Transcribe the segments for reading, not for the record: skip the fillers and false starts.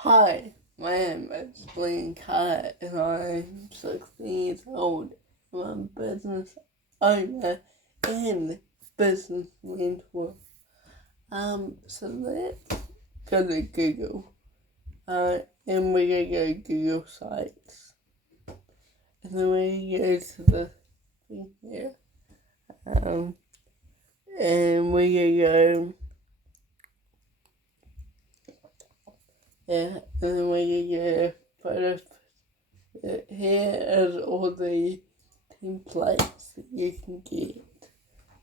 Hi, my name is Liam Carter and I'm 16 years old. I'm a business owner and business mentor. So let's go to Google. And we're gonna go to Google Sites. And then we go to the thing here. And we're gonna go, yeah, and then we're gonna go photo. Here is all the templates that you can get,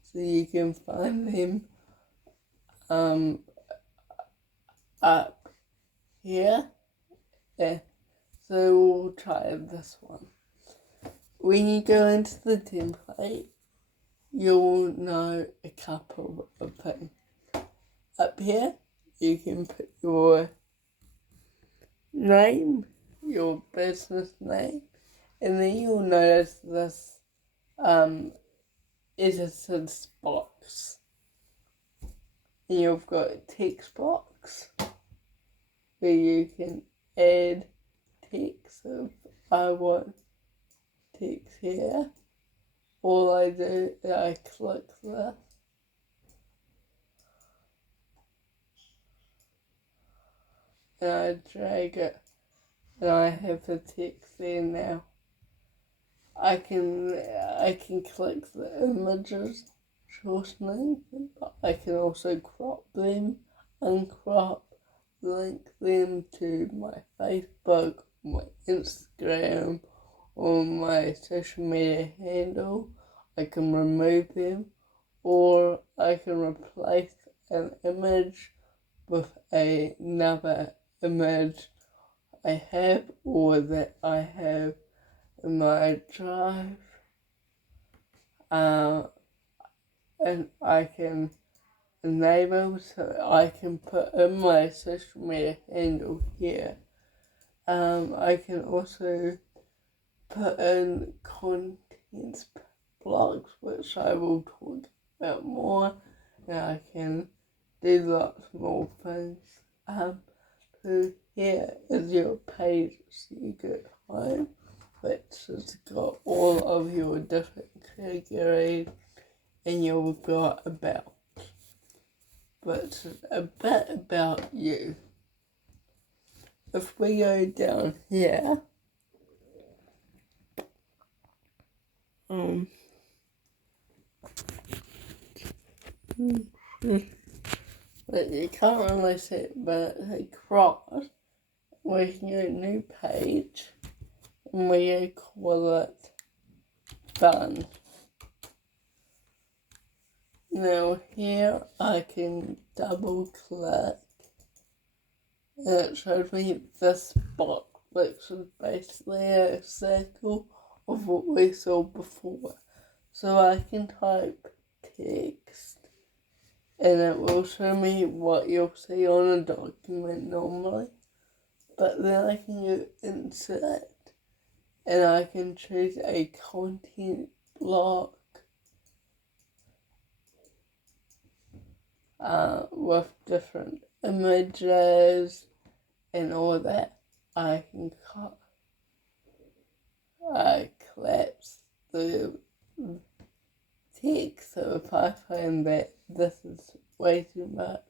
so you can find them um, up here. Yeah. So we'll try this one. When you go into the template, you'll know a couple of things. Up here, you can put your name, your business name, and then you'll notice this editors box. And you've got a text box where you can add text. So if I want text here, all I do is I click this and I drag it and I have the text there now. I can click the images shortening, but I can also crop them, uncrop, link them to my Facebook, my Instagram, or my social media handle. I can remove them, or I can replace an image with another image I have or that I have in my drive. And I can enable, so I can put in my social media handle here. I can also put in contents blogs, which I will talk about more, and I can do lots more things. So here is your page so you go home, which has got all of your different categories, and you've got about, but a bit about you. If we go down here, but you can't really see it, but it's a cross. We can go new page, and we call it done. Now here I can double click and it shows me this box, which is basically a circle of what we saw before. So I can type text and it will show me what you'll see on a document normally. But then I can go insert and I can choose a content block with different images and all that. I can collapse the text, so if I find that this is way too much,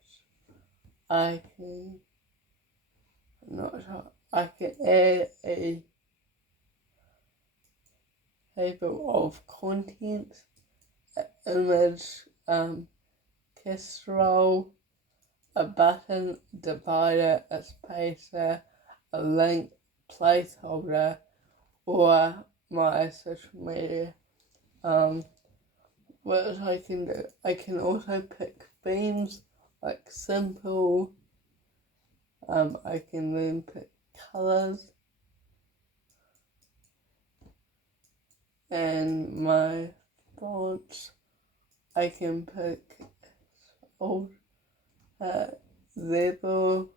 I can, I'm not sure, I can add a table of contents, image, casserole, a button, divider, a spacer, a link, placeholder, or my social media. What I can do, I can also pick themes like simple. I can then pick colors and my fonts. I can pick old level,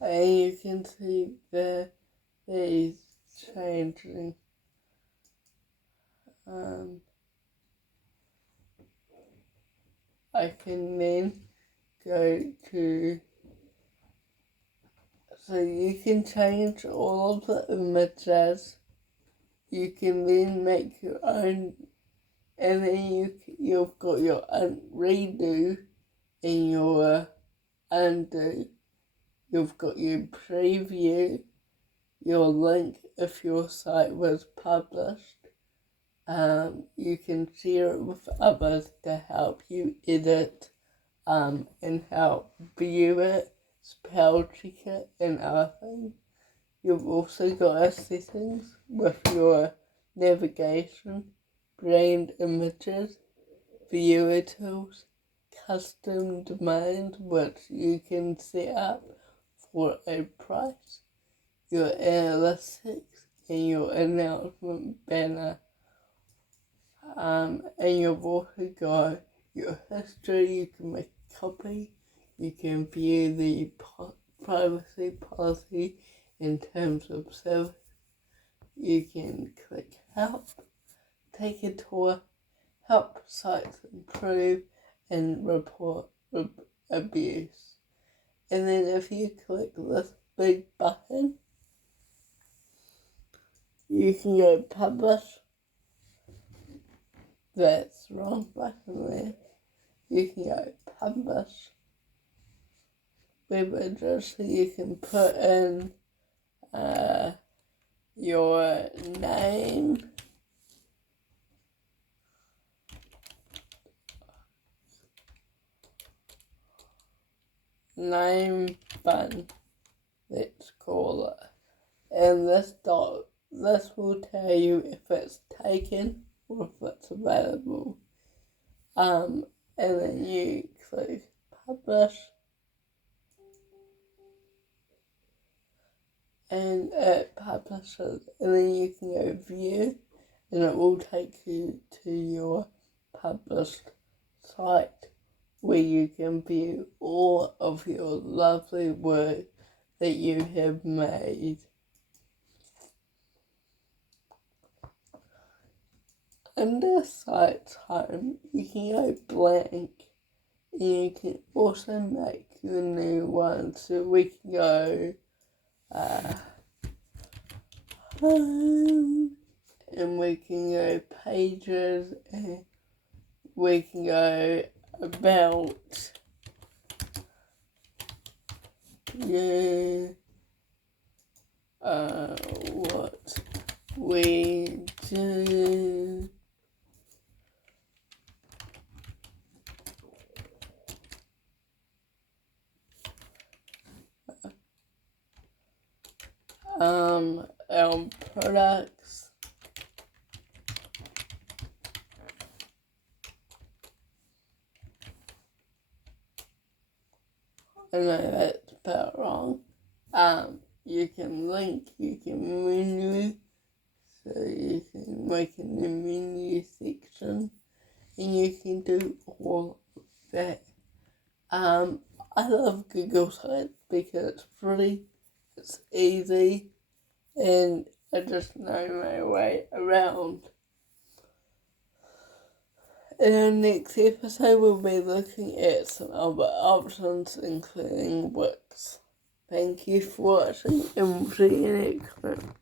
and you can see these changing. I can then go to So you can change all of the images. You can then make your own, and then you've got your redo and your undo. You've got your preview, your link if your site was published. You can share it with others to help you edit and help view it, spell check it, and other things. You've also got a settings with your navigation, brand images, viewer tools, custom domains which you can set up for a price, your analytics, and your announcement banner. And you've also got your history. You can make a copy. You can view the privacy policy in terms of service. You can click help, take a tour, help sites improve, and report abuse. And then if you click this big button, you can go publish. That's the wrong button there. You can go publish web address, so you can put in your name, fun, let's call it. And this will tell you if it's taken or if it's available. And then you click publish, and it publishes, and then you can go view, and it will take you to your published site where you can view all of your lovely work that you have made. Under site's home, you can go blank, and you can also make your new one. So we can go home, and we can go pages, and we can go about what we do. Our products. I know that's about wrong. You can link, you can menu, so you can make a new menu section, and you can do all of that. I love Google Sites because it's free, it's easy, and I just know my way around. In our next episode, we'll be looking at some other options, including Wix. Thank you for watching, and we'll see you next time.